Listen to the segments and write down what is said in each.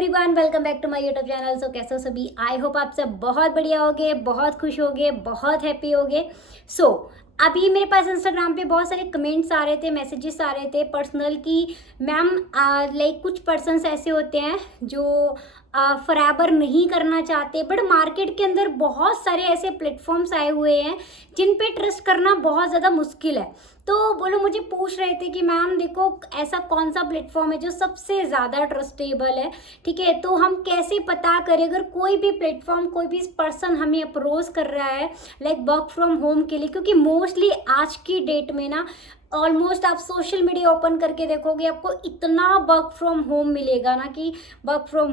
Everyone, welcome back to my YouTube channel. So कैसे हो सभी? आई होप आप सब बहुत बढ़िया होगे, बहुत खुश होगे, बहुत हैप्पी होगे। सो अभी मेरे पास इंस्टाग्राम पे बहुत सारे कमेंट्स आ रहे थे, मैसेजेस आ रहे थे पर्सनल की मैम लाइक कुछ पर्सन्स ऐसे होते हैं जो फॉरएवर नहीं करना चाहते, बट मार्केट के अंदर बहुत सारे ऐसे प्लेटफॉर्म्स आए हुए हैं जिन पे ट्रस्ट करना बहुत ज़्यादा मुश्किल है। तो बोलो मुझे पूछ रहे थे कि मैम देखो ऐसा कौन सा प्लेटफॉर्म है जो सबसे ज़्यादा ट्रस्टेबल है, ठीक है। तो हम कैसे पता करें अगर कोई भी प्लेटफॉर्म, कोई भी पर्सन हमें अप्रोच कर रहा है लाइक वर्क फ्रॉम होम के लिए, क्योंकि मोस्टली आज की डेट में ना ऑलमोस्ट आप सोशल मीडिया ओपन करके देखोगे आपको इतना वर्क फ्रॉम होम मिलेगा ना कि वर्क फ्रॉम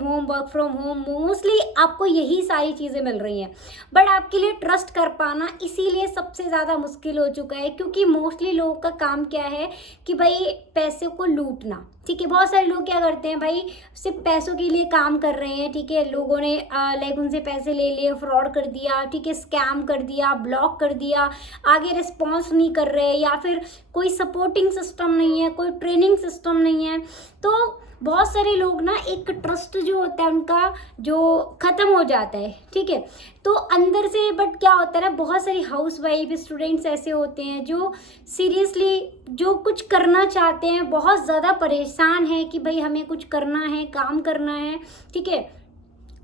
होम मोस्टली आपको यही सारी चीज़ें मिल रही हैं। बट आपके लिए ट्रस्ट कर पाना इसीलिए सबसे ज़्यादा मुश्किल हो चुका है, क्योंकि मोस्टली लोगों का काम क्या है कि भाई पैसे को लूटना, ठीक है। बहुत सारे लोग क्या करते हैं भाई, सिर्फ पैसों के लिए काम कर रहे हैं, ठीक है। लोगों ने लाइक उनसे पैसे ले लिए, फ्रॉड कर दिया, ठीक है, स्कैम कर दिया, ब्लॉक कर दिया, आगे रिस्पॉन्स नहीं कर रहे, या फिर कोई सपोर्टिंग सिस्टम नहीं है, कोई ट्रेनिंग सिस्टम नहीं है। तो बहुत सारे लोग ना एक ट्रस्ट जो होता है उनका जो ख़त्म हो जाता है, ठीक है। तो अंदर से बट क्या होता है ना, बहुत सारी हाउस वाइफ स्टूडेंट्स ऐसे होते हैं जो सीरियसली जो कुछ करना चाहते हैं, बहुत ज़्यादा परेशान है कि भाई हमें कुछ करना है, काम करना है, ठीक है,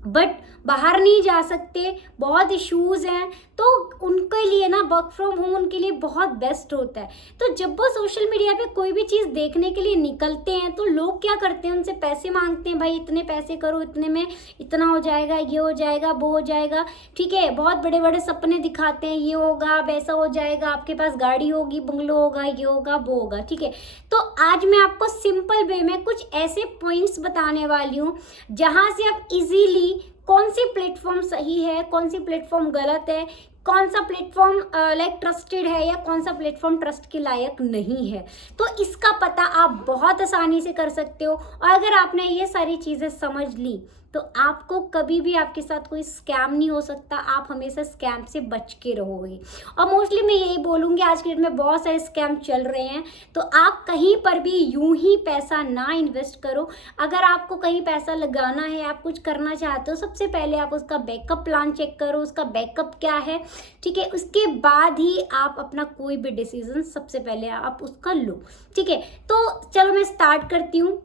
बट बाहर नहीं जा सकते, बहुत इश्यूज़ हैं। तो उनके लिए ना वर्क फ्रॉम होम उनके लिए बहुत बेस्ट होता है। तो जब वो सोशल मीडिया पे कोई भी चीज़ देखने के लिए निकलते हैं तो लोग क्या करते हैं, उनसे पैसे मांगते हैं, भाई इतने पैसे करो, इतने में इतना हो जाएगा, ये हो जाएगा, वो हो जाएगा, ठीक है। बहुत बड़े बड़े सपने दिखाते हैं, ये होगा, वैसा हो जाएगा, आपके पास गाड़ी होगी, बंगलो होगा, ये होगा, वो होगा, ठीक है। तो आज मैं आपको सिंपल वे में कुछ ऐसे पॉइंट्स बताने वाली हूँ जहाँ से आप इजीली कौन सी प्लेटफॉर्म सही है, कौन सी प्लेटफॉर्म गलत है, कौन सा प्लेटफॉर्म लाइक ट्रस्टेड है या कौन सा प्लेटफॉर्म ट्रस्ट के लायक नहीं है, तो इसका पता आप बहुत आसानी से कर सकते हो। और अगर आपने ये सारी चीज़ें समझ ली तो आपको कभी भी आपके साथ कोई स्कैम नहीं हो सकता, आप हमेशा स्कैम से बच के रहोगे। और मोस्टली मैं यही बोलूँगी, आज के डेट में बहुत सारे स्कैम चल रहे हैं, तो आप कहीं पर भी यूं ही पैसा ना इन्वेस्ट करो। अगर आपको कहीं पैसा लगाना है, आप कुछ करना चाहते हो, सबसे पहले आप उसका बैकअप प्लान चेक करो, उसका बैकअप क्या है, ठीक है। उसके बाद ही आप अपना कोई भी डिसीजन सबसे पहले आप उसका लो, ठीक है। तो चलो मैं स्टार्ट करती हूँ।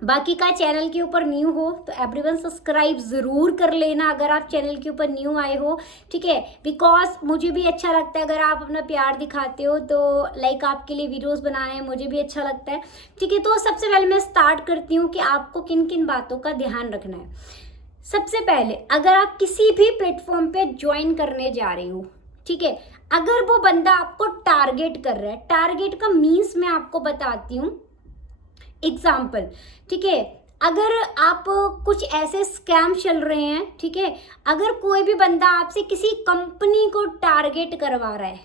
बाकी का चैनल के ऊपर न्यू हो तो एवरीवन सब्सक्राइब ज़रूर कर लेना अगर आप चैनल के ऊपर न्यू आए हो, ठीक है। बिकॉज मुझे भी अच्छा लगता है अगर आप अपना प्यार दिखाते हो, तो लाइक आपके लिए वीडियोस बनाने में मुझे भी अच्छा लगता है, ठीक है। तो सबसे पहले मैं स्टार्ट करती हूँ कि आपको किन किन बातों का ध्यान रखना है। सबसे पहले अगर आप किसी भी प्लेटफॉर्म पे ज्वाइन करने जा रहे हो, ठीक है, अगर वो बंदा आपको टारगेट कर रहा है, टारगेट का मीन्स मैं आपको बताती हूँ, एग्जाम्पल, ठीक है। अगर आप कुछ ऐसे स्कैम चल रहे हैं, ठीक है, अगर कोई भी बंदा आपसे किसी कंपनी को टारगेट करवा रहा है,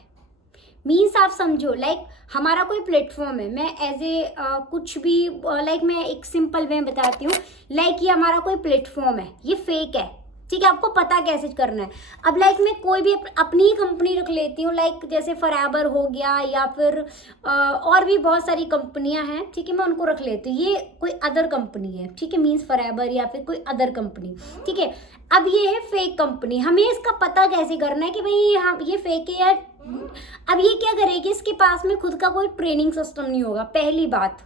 मीन्स आप समझो लाइक हमारा कोई प्लेटफॉर्म है, मैं एज ए कुछ भी लाइक मैं एक सिंपल वे में बताती हूँ, लाइक ये हमारा कोई प्लेटफॉर्म है, ये फेक है, ठीक है, आपको पता कैसे करना है। अब लाइक मैं कोई भी अपनी ही कंपनी रख लेती हूँ, लाइक जैसे फॉरएवर हो गया या फिर और भी बहुत सारी कंपनियां हैं, ठीक है, मैं उनको रख लेती हूँ। ये कोई अदर कंपनी है, ठीक है, मीन्स फॉरएवर या फिर कोई अदर कंपनी, ठीक है। अब ये है फेक कंपनी, हमें इसका पता कैसे करना है कि भाई हम ये फेक है या अब ये क्या करेगी, इसके पास में खुद का कोई ट्रेनिंग सिस्टम नहीं होगा। पहली बात,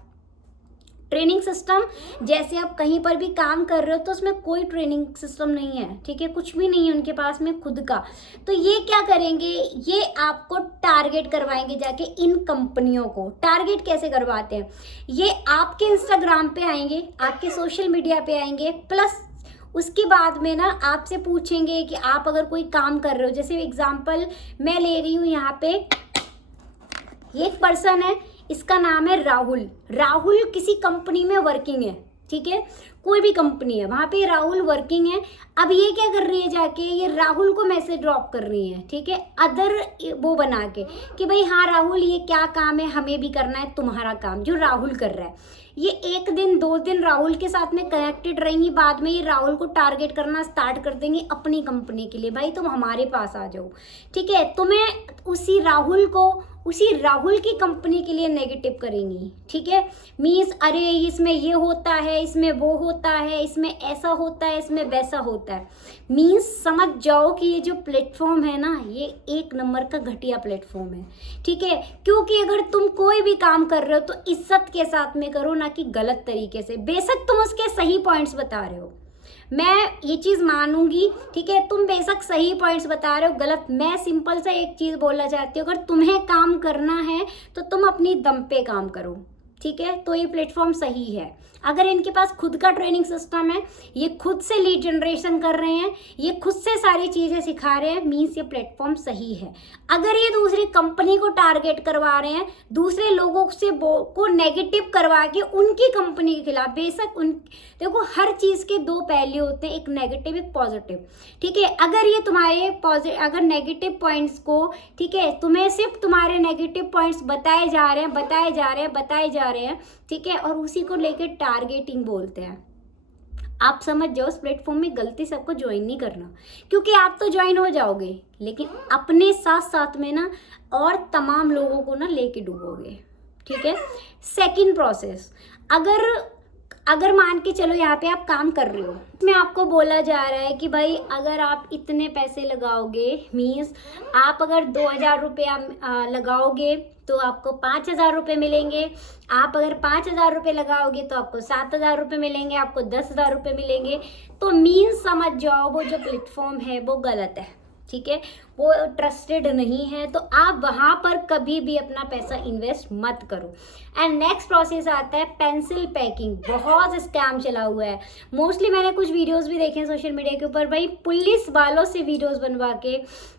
ट्रेनिंग सिस्टम, जैसे आप कहीं पर भी काम कर रहे हो तो उसमें कोई ट्रेनिंग सिस्टम नहीं है, ठीक है, कुछ भी नहीं है उनके पास में खुद का। तो ये क्या करेंगे, ये आपको टारगेट करवाएंगे जाके इन कंपनियों को। टारगेट कैसे करवाते हैं, ये आपके इंस्टाग्राम पे आएंगे, आपके सोशल मीडिया पे आएंगे, प्लस उसके बाद में ना आपसे पूछेंगे कि आप अगर कोई काम कर रहे हो, जैसे एग्जाम्पल मैं ले रही हूँ यहाँ पे, ये एक पर्सन है, इसका नाम है राहुल। राहुल किसी कंपनी में वर्किंग है, ठीक है, कोई भी कंपनी है वहाँ पे राहुल वर्किंग है। अब ये क्या कर रही है, जाके ये राहुल को मैसेज ड्रॉप कर रही है, ठीक है, अदर वो बना के कि भाई हाँ राहुल ये क्या काम है, हमें भी करना है तुम्हारा काम जो राहुल कर रहा है। ये एक दिन दो दिन राहुल के साथ में कनेक्टेड रहेंगी, बाद में ये राहुल को टारगेट करना स्टार्ट कर देंगे अपनी कंपनी के लिए, भाई तुम हमारे पास आ जाओ, ठीक है। तुम्हें उसी राहुल की कंपनी के लिए नेगेटिव करेंगी, ठीक है, मीन्स अरे इसमें ये होता है, इसमें वो होता है, इसमें ऐसा होता है, इसमें वैसा होता है। मीन्स समझ जाओ कि ये जो प्लेटफॉर्म है ना, ये एक नंबर का घटिया प्लेटफॉर्म है, ठीक है। क्योंकि अगर तुम कोई भी काम कर रहे हो तो इज्जत के साथ में करो, ना कि गलत तरीके से। बेशक तुम उसके सही पॉइंट्स बता रहे हो, मैं ये चीज़ मानूंगी, ठीक है, तुम बेशक सही पॉइंट्स बता रहे हो, गलत। मैं सिंपल सा एक चीज़ बोलना चाहती हूँ, अगर तुम्हें काम करना है तो तुम अपनी दम पे काम करो, ठीक है। तो ये प्लेटफॉर्म सही है। अगर इनके पास खुद का ट्रेनिंग सिस्टम है, ये खुद से लीड जनरेशन कर रहे हैं, ये खुद से सारी चीज़ें सिखा रहे हैं, मीन्स ये प्लेटफॉर्म सही है। अगर ये दूसरी कंपनी को टारगेट करवा रहे हैं, दूसरे लोगों से को नेगेटिव करवा के उनकी कंपनी के खिलाफ, बेशक उन, देखो हर चीज़ के दो पहलू होते हैं, एक नेगेटिव एक पॉजिटिव, ठीक है। अगर ये तुम्हारे अगर नेगेटिव पॉइंट्स को, ठीक है, तुम्हें सिर्फ तुम्हारे नेगेटिव पॉइंट्स बताए जा रहे हैं, ठीक है, और उसी को लेकर टारगेटिंग बोलते हैं, आप समझ जाओ उस प्लेटफॉर्म में गलती सबको ज्वाइन नहीं करना। क्योंकि आप तो ज्वाइन हो जाओगे, लेकिन अपने साथ साथ में ना और तमाम लोगों को ना लेके डूबोगे, ठीक है। सेकंड प्रोसेस, अगर मान के चलो यहाँ पे आप काम कर रहे हो, इसमें आपको बोला जा रहा है कि भाई अगर आप इतने पैसे लगाओगे, मीन्स आप अगर 2000 रुपया लगाओगे तो आपको 5000 रुपये मिलेंगे। आप अगर 5000 रुपये लगाओगे तो आपको 7000 रुपये मिलेंगे, आपको 10,000 रुपये मिलेंगे। तो मीन्स समझ जाओ वो जो प्लेटफॉर्म है वो गलत है, ठीक है, वो ट्रस्टेड नहीं है। तो आप वहाँ पर कभी भी अपना पैसा इन्वेस्ट मत करो। एंड नेक्स्ट प्रोसेस आता है पेंसिल पैकिंग। बहुत स्कैम चला हुआ है, मोस्टली मैंने कुछ वीडियोस भी देखे हैं सोशल मीडिया के ऊपर, भाई पुलिस वालों से वीडियोस बनवा के,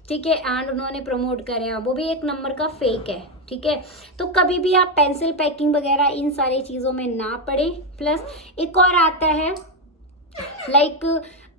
ठीक है, एंड उन्होंने प्रमोट करे हैं, वो भी एक नंबर का फेक है, ठीक है। तो कभी भी आप पेंसिल पैकिंग वगैरह इन सारी चीज़ों में ना पड़े। प्लस एक और आता है लाइक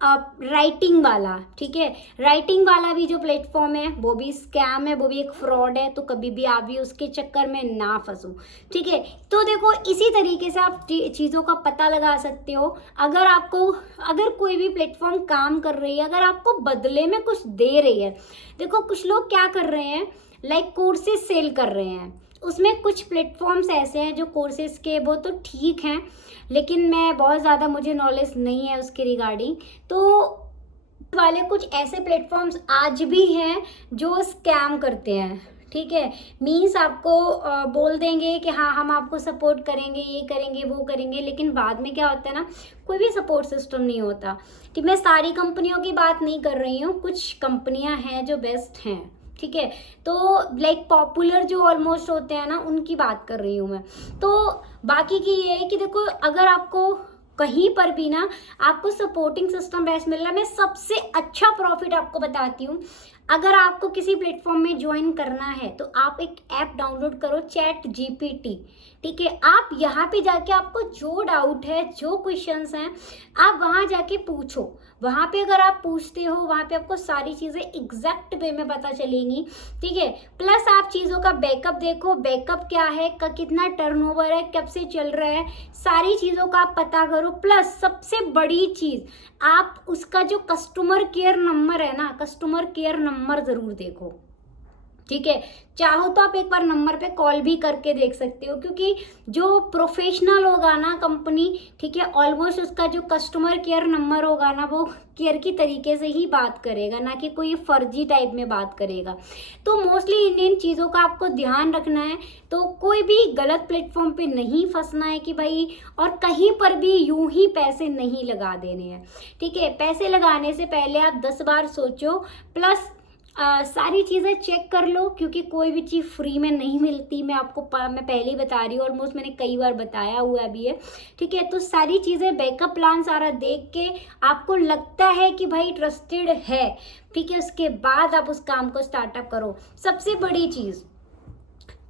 राइटिंग वाला, ठीक है, राइटिंग वाला भी जो प्लेटफॉर्म है वो भी स्कैम है, वो भी एक फ्रॉड है। तो कभी भी आप भी उसके चक्कर में ना फंसो, ठीक है। तो देखो इसी तरीके से आप चीज़ों का पता लगा सकते हो। अगर कोई भी प्लेटफॉर्म काम कर रही है, अगर आपको बदले में कुछ दे रही है, देखो कुछ लोग क्या कर रहे हैं, लाइक कोर्सेज सेल कर रहे हैं। उसमें कुछ प्लेटफॉर्म्स ऐसे हैं जो कोर्सेज के, वो तो ठीक हैं, लेकिन मैं बहुत ज़्यादा, मुझे नॉलेज नहीं है उसके रिगार्डिंग। तो वाले कुछ ऐसे प्लेटफॉर्म्स आज भी हैं जो स्कैम करते हैं, ठीक है। मीन्स आपको बोल देंगे कि हाँ हम आपको सपोर्ट करेंगे, ये करेंगे वो करेंगे, लेकिन बाद में क्या होता है ना, कोई भी सपोर्ट सिस्टम नहीं होता। ठीक, मैं सारी कंपनियों की बात नहीं कर रही हूँ, कुछ कंपनियाँ हैं जो बेस्ट हैं, ठीक है। तो लाइक पॉपुलर जो ऑलमोस्ट होते हैं ना, उनकी बात कर रही हूँ मैं। तो बाकी की ये है कि देखो अगर आपको कहीं पर भी ना आपको सपोर्टिंग सिस्टम बेस्ट मिल रहा है, मैं सबसे अच्छा प्रॉफिट आपको बताती हूँ। अगर आपको किसी प्लेटफॉर्म में ज्वाइन करना है तो आप एक ऐप डाउनलोड करो, चैट जीपीटी, ठीक है। आप यहाँ पे जाके आपको जो डाउट है, जो क्वेश्चंस हैं, आप वहाँ जाके पूछो। वहाँ पे अगर आप पूछते हो, वहाँ पे आपको सारी चीज़ें एग्जैक्ट वे में पता चलेंगी, ठीक है। प्लस आप चीज़ों का बैकअप देखो, बैकअप क्या है, कितना टर्नओवर है, कब से चल रहा है, सारी चीज़ों का आप पता करो। प्लस सबसे बड़ी चीज़, आप उसका जो कस्टमर केयर नंबर है ना, कस्टमर केयर नंबर ज़रूर देखो, ठीक है। चाहो तो आप एक बार नंबर पे कॉल भी करके देख सकते हो, क्योंकि जो प्रोफेशनल होगा ना कंपनी, ठीक है, ऑलमोस्ट उसका जो कस्टमर केयर नंबर होगा ना, वो केयर की तरीके से ही बात करेगा, ना कि कोई फर्जी टाइप में बात करेगा। तो मोस्टली इन चीज़ों का आपको ध्यान रखना है। तो कोई भी गलत प्लेटफॉर्म पे नहीं फंसना है कि भाई, और कहीं पर भी यूं ही पैसे नहीं लगा देने हैं, ठीक है। पैसे लगाने से पहले आप 10 बार सोचो। प्लस सारी चीज़ें चेक कर लो, क्योंकि कोई भी चीज़ फ्री में नहीं मिलती। मैं आपको मैं पहले ही बता रही हूँ, ऑलमोस्ट मैंने कई बार बताया हुआ भी है, ठीक है। तो सारी चीज़ें, बैकअप प्लान सारा देख के आपको लगता है कि भाई ट्रस्टेड है, ठीक है, उसके बाद आप उस काम को स्टार्टअप करो। सबसे बड़ी चीज़,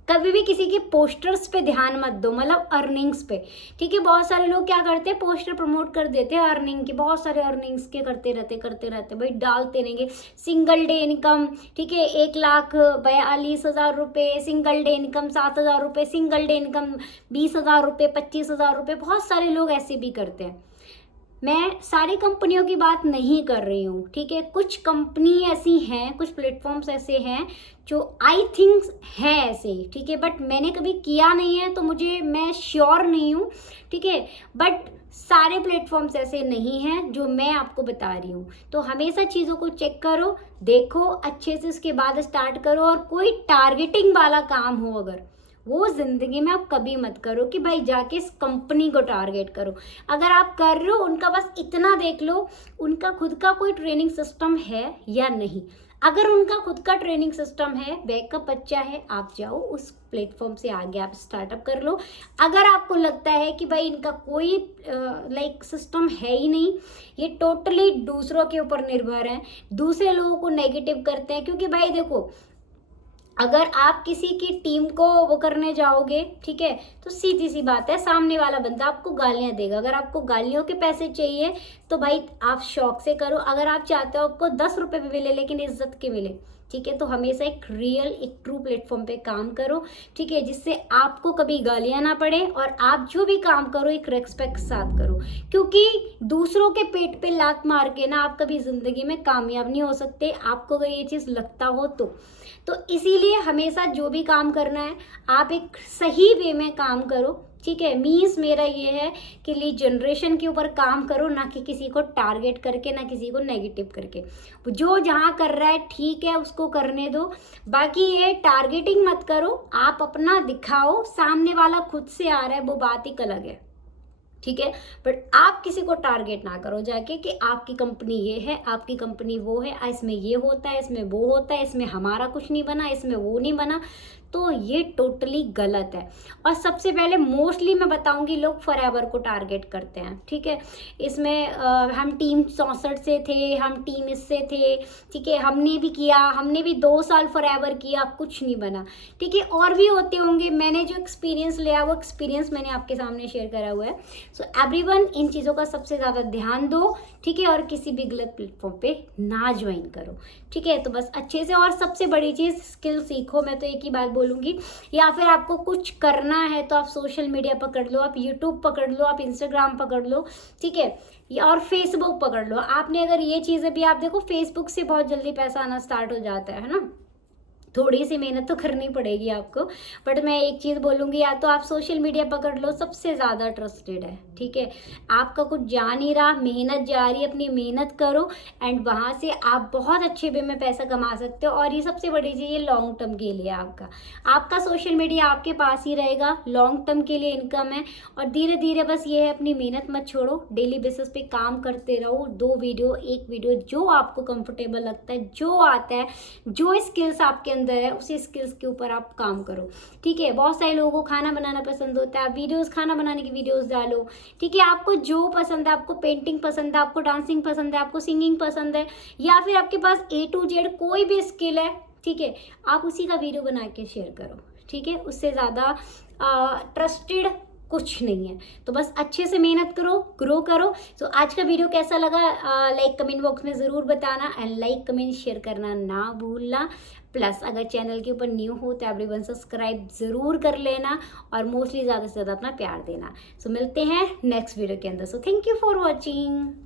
कभी भी किसी के पोस्टर्स पे ध्यान मत दो, मतलब अर्निंग्स पे, ठीक है। बहुत सारे लोग क्या करते हैं, पोस्टर प्रमोट कर देते हैं अर्निंग के, बहुत सारे अर्निंग्स के करते रहते भाई, डालते रहेंगे। सिंगल डे इनकम, ठीक है, 1,42,000 रुपये, सिंगल डे इनकम 7,000 रुपये, सिंगल डे इनकम 20,000 रुपये, 25,000 रुपये, बहुत सारे लोग ऐसे भी करते हैं। मैं सारी कंपनियों की बात नहीं कर रही हूँ, ठीक है। कुछ कंपनी ऐसी हैं, कुछ प्लेटफॉर्म्स ऐसे हैं जो आई थिंक हैं ऐसे, ठीक है, बट मैंने कभी किया नहीं है, तो मैं श्योर नहीं हूँ, ठीक है। बट सारे प्लेटफॉर्म्स ऐसे नहीं हैं जो मैं आपको बता रही हूँ। तो हमेशा चीज़ों को चेक करो, देखो अच्छे से, उसके बाद स्टार्ट करो। और कोई टारगेटिंग वाला काम हो अगर, वो ज़िंदगी में आप कभी मत करो कि भाई जाके इस कंपनी को टारगेट करो। अगर आप कर रहे हो, उनका बस इतना देख लो उनका खुद का कोई ट्रेनिंग सिस्टम है या नहीं। अगर उनका खुद का ट्रेनिंग सिस्टम है, बैकअप अच्छा है, आप जाओ उस प्लेटफॉर्म से आगे आप स्टार्टअप कर लो। अगर आपको लगता है कि भाई इनका कोई सिस्टम है ही नहीं, ये टोटली दूसरों के ऊपर निर्भर हैं, दूसरे लोगों को नेगेटिव करते हैं, क्योंकि भाई देखो, अगर आप किसी की टीम को वो करने जाओगे, ठीक है, तो सीधी सी बात है, सामने वाला बंदा आपको गालियां देगा। अगर आपको गालियों के पैसे चाहिए तो भाई आप शौक से करो। अगर आप चाहते हो आपको 10 रुपए भी मिले लेकिन इज्जत के मिले, ठीक है, तो हमेशा एक रियल, एक ट्रू प्लेटफॉर्म पे काम करो, ठीक है, जिससे आपको कभी गालियां ना पड़े और आप जो भी काम करो एक रेस्पेक्ट के साथ करो। क्योंकि दूसरों के पेट पे लात मार के ना आप कभी जिंदगी में कामयाब नहीं हो सकते, आपको अगर ये चीज़ लगता हो तो इसीलिए हमेशा जो भी काम करना है आप एक सही वे में काम करो, ठीक है। मीन्स मेरा ये है कि लीड जनरेशन के ऊपर काम करो, ना कि किसी को टारगेट करके, ना किसी को नेगेटिव करके। जो जहाँ कर रहा है ठीक है, उसको करने दो। बाकी ये टारगेटिंग मत करो, आप अपना दिखाओ, सामने वाला खुद से आ रहा है वो बात ही अलग है, ठीक है। बट आप किसी को टारगेट ना करो जाके कि आपकी कंपनी ये है, आपकी कंपनी वो है, इसमें ये होता है, इसमें वो होता है, इसमें हमारा कुछ नहीं बना, इसमें वो नहीं बना। तो ये टोटली गलत है। और सबसे पहले मोस्टली मैं बताऊंगी लोग फॉरएवर को टारगेट करते हैं, ठीक है। इसमें हम टीम 64 से थे, हम टीम इससे थे, ठीक है, हमने भी किया, हमने भी 2 साल फॉरएवर किया, कुछ नहीं बना, ठीक है। और भी होते होंगे, मैंने जो एक्सपीरियंस लिया वो एक्सपीरियंस मैंने आपके सामने शेयर करा हुआ है। सो एवरीवन इन चीज़ों का सबसे ज़्यादा ध्यान दो, ठीक है, और किसी भी गलत प्लेटफॉर्म पे ना ज्वाइन करो, ठीक है। तो बस अच्छे से, और सबसे बड़ी चीज़ स्किल सीखो, मैं तो एक ही बात बोलूँगी। या फिर आपको कुछ करना है तो आप सोशल मीडिया पकड़ लो, आप यूट्यूब पकड़ लो, आप इंस्टाग्राम पकड़ लो, ठीक है, और फेसबुक पकड़ लो। आपने अगर ये चीज़ें भी, आप देखो फेसबुक से बहुत जल्दी पैसा आना स्टार्ट हो जाता है ना। थोड़ी सी मेहनत तो करनी पड़ेगी आपको, बट मैं एक चीज़ बोलूँगी, या तो आप सोशल मीडिया पकड़ लो, सबसे ज़्यादा ट्रस्टेड है, ठीक है। आपका कुछ जा नहीं रहा, मेहनत जा रही है, अपनी मेहनत करो एंड वहाँ से आप बहुत अच्छे वे में पैसा कमा सकते हो। और ये सबसे बड़ी चीज़, ये लॉन्ग टर्म के लिए आपका सोशल मीडिया आपके पास ही रहेगा, लॉन्ग टर्म के लिए इनकम है। और धीरे धीरे बस ये है, अपनी मेहनत मत छोड़ो, डेली बेसिस पे काम करते रहो, 2 वीडियो 1 वीडियो, जो आपको कंफर्टेबल लगता है, जो आता है, जो स्किल्स आपके अंदर है, उसी स्किल्स के ऊपर आप काम करो, ठीक है। बहुत सारे लोगों को खाना बनाना पसंद होता है, वीडियोस, खाना बनाने की वीडियोस डालो, ठीक है। आपको जो पसंद है, आपको पेंटिंग पसंद है, आपको डांसिंग पसंद है, आपको सिंगिंग पसंद है, या फिर आपके पास A to Z कोई भी स्किल है, ठीक है, आप उसी का वीडियो बना के शेयर करो, ठीक है। उससे ज़्यादा ट्रस्टेड कुछ नहीं है। तो बस अच्छे से मेहनत करो, ग्रो करो। तो आज का वीडियो कैसा लगा, लाइक कमेंट बॉक्स में ज़रूर बताना, एंड लाइक कमेंट शेयर करना ना भूलना। प्लस अगर चैनल के ऊपर न्यू हो तो एवरीवन सब्सक्राइब ज़रूर कर लेना, और मोस्टली ज़्यादा से ज़्यादा अपना प्यार देना। सो मिलते हैं नेक्स्ट वीडियो के अंदर। So thank you for watching.